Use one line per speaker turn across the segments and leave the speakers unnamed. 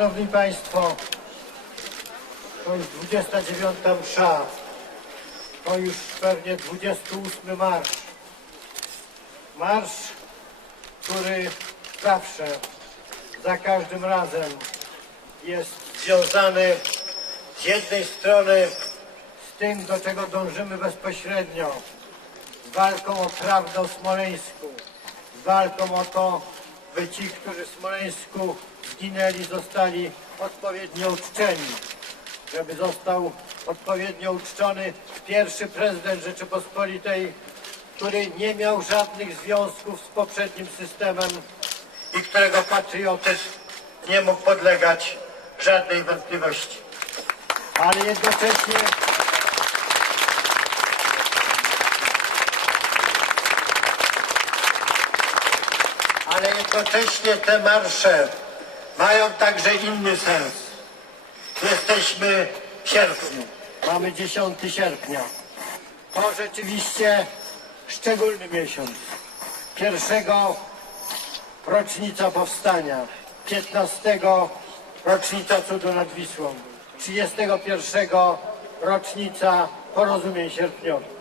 Szanowni Państwo, to już 29 msza, to już pewnie 28 marsz. Marsz, który zawsze, za każdym razem jest związany z jednej strony z tym, do czego dążymy bezpośrednio, z walką o prawdę o Smoleńsku, z walką o to, by ci, którzy w Smoleńsku zginęli, zostali odpowiednio uczczeni, żeby został odpowiednio uczczony pierwszy prezydent Rzeczypospolitej, który nie miał żadnych związków z poprzednim systemem i którego patriotyzm nie mógł podlegać żadnej wątpliwości. Ale jednocześnie ale jednocześnie te marsze mają także inny sens. Jesteśmy w sierpniu, mamy 10 sierpnia. To rzeczywiście szczególny miesiąc. Pierwszego rocznica powstania, 15 rocznica cudu nad Wisłą, 31 rocznica porozumień sierpniowych.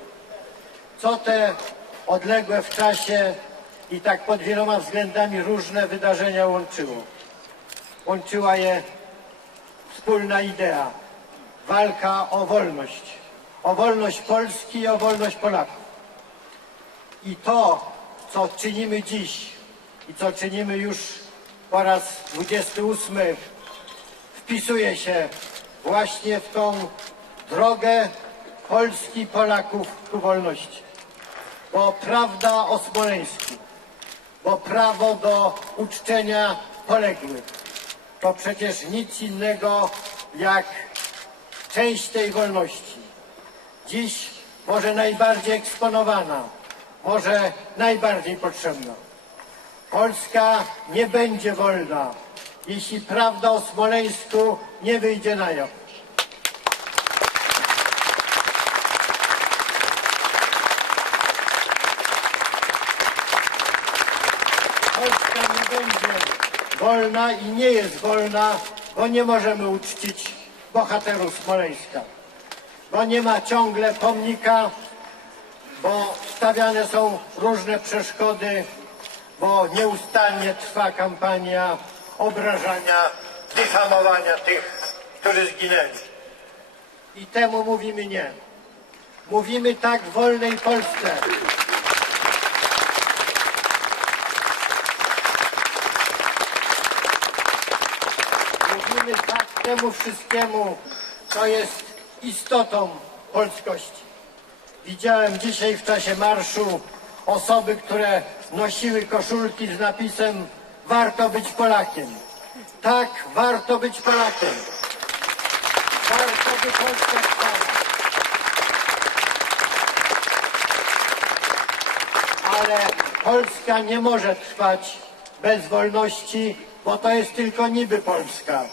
Co te odległe w czasie i tak pod wieloma względami różne wydarzenia łączyło? Łączyła je wspólna idea, walka o wolność, o wolność Polski i o wolność Polaków. I to, co czynimy dziś i co czynimy już po raz 28, wpisuje się właśnie w tą drogę Polski Polaków ku wolności. Bo prawda o Smoleńsku, bo prawo do uczczenia poległych, to przecież nic innego jak część tej wolności. Dziś może najbardziej eksponowana, może najbardziej potrzebna. Polska nie będzie wolna, jeśli prawda o Smoleńsku nie wyjdzie na jaw. Polska nie będzie wolna i nie jest wolna, bo nie możemy uczcić bohaterów Smoleńska. Bo nie ma ciągle pomnika, bo stawiane są różne przeszkody, bo nieustannie trwa kampania obrażania, dyfamowania tych, którzy zginęli. I temu mówimy nie. Mówimy tak w wolnej Polsce. Mówimy tak temu wszystkiemu, co jest istotą polskości. Widziałem dzisiaj w czasie marszu osoby, które nosiły koszulki z napisem Warto być Polakiem. Tak, warto być Polakiem. Warto by Polska trwała. Ale Polska nie może trwać bez wolności, bo to jest tylko niby Polska.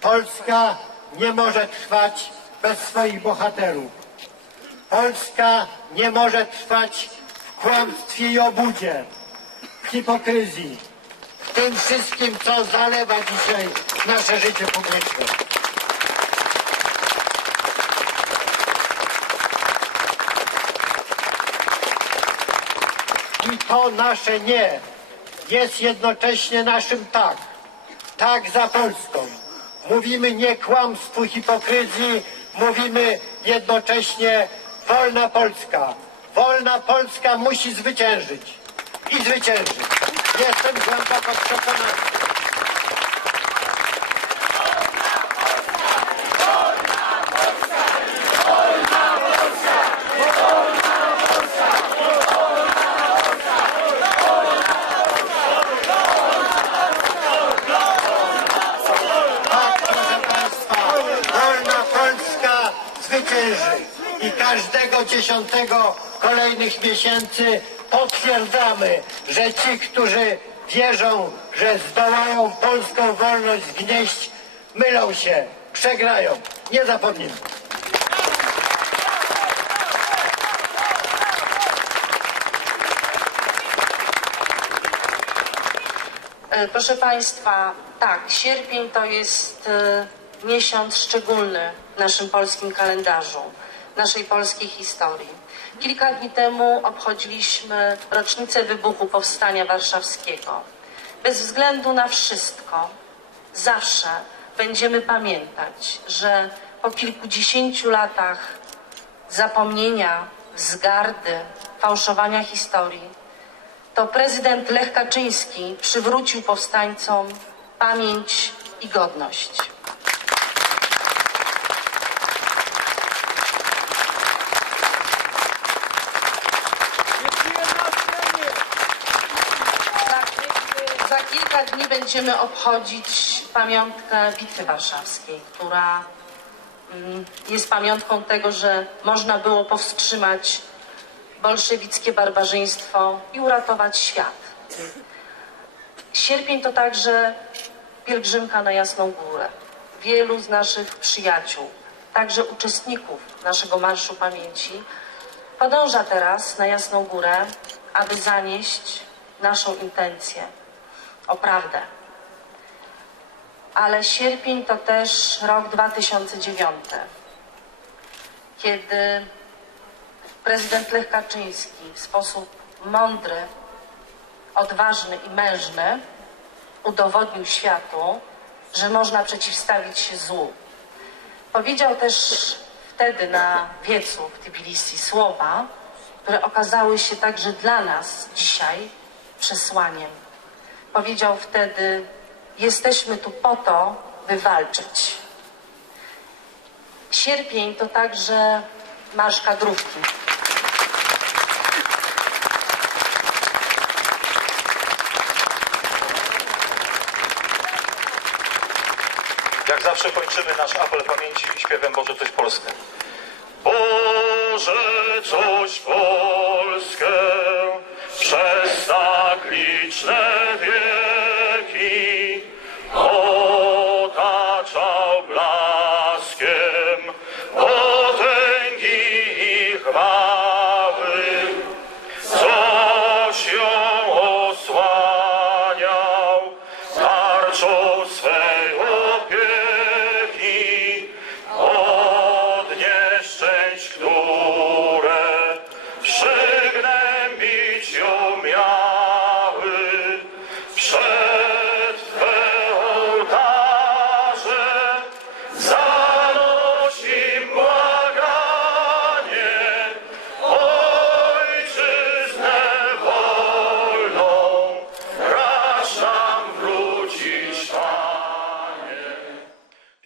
Polska nie może trwać bez swoich bohaterów. Polska nie może trwać w kłamstwie i obudzie, w hipokryzji, w tym wszystkim, co zalewa dzisiaj nasze życie publiczne. I to nasze nie jest jednocześnie naszym tak. Tak za Polską. Mówimy nie kłamstwu, hipokryzji, mówimy jednocześnie wolna Polska. Wolna Polska musi zwyciężyć. I zwycięży. Jestem głęboko przekonany. Tak, proszę Państwa, wolna Polska i każdego dziesiątego kolejnych miesięcy potwierdzamy, że ci, którzy wierzą, że zdołają polską wolność zgnieść, mylą się, przegrają. Nie zapomnimy.
E, Proszę Państwa, tak, sierpień to jest e, miesiąc szczególny naszym polskim kalendarzu, naszej polskiej historii. Kilka dni temu obchodziliśmy rocznicę wybuchu Powstania Warszawskiego. Bez względu na wszystko, zawsze będziemy pamiętać, że po kilkudziesięciu latach zapomnienia, wzgardy, fałszowania historii, to prezydent Lech Kaczyński przywrócił powstańcom pamięć i godność. Za, za kilka dni będziemy obchodzić pamiątkę Bitwy Warszawskiej, która mm, jest pamiątką tego, że można było powstrzymać bolszewickie barbarzyństwo i uratować świat. Sierpień to także pielgrzymka na Jasną Górę. Wielu z naszych przyjaciół, także uczestników naszego Marszu Pamięci, podąża teraz na Jasną Górę, aby zanieść naszą intencję o prawdę. Ale sierpień to też rok 2009, kiedy prezydent Lech Kaczyński w sposób mądry, odważny i mężny udowodnił światu, że można przeciwstawić się złu. Powiedział też wtedy na wiecu w Tbilisi słowa, które okazały się także dla nas dzisiaj przesłaniem. Powiedział wtedy: Jesteśmy tu po to, by walczyć. Sierpień to także Marsz Kadrówki.
Jak zawsze kończymy nasz apel pamięci śpiewem Boże coś Polskę. Boże coś Polskę przez tak liczne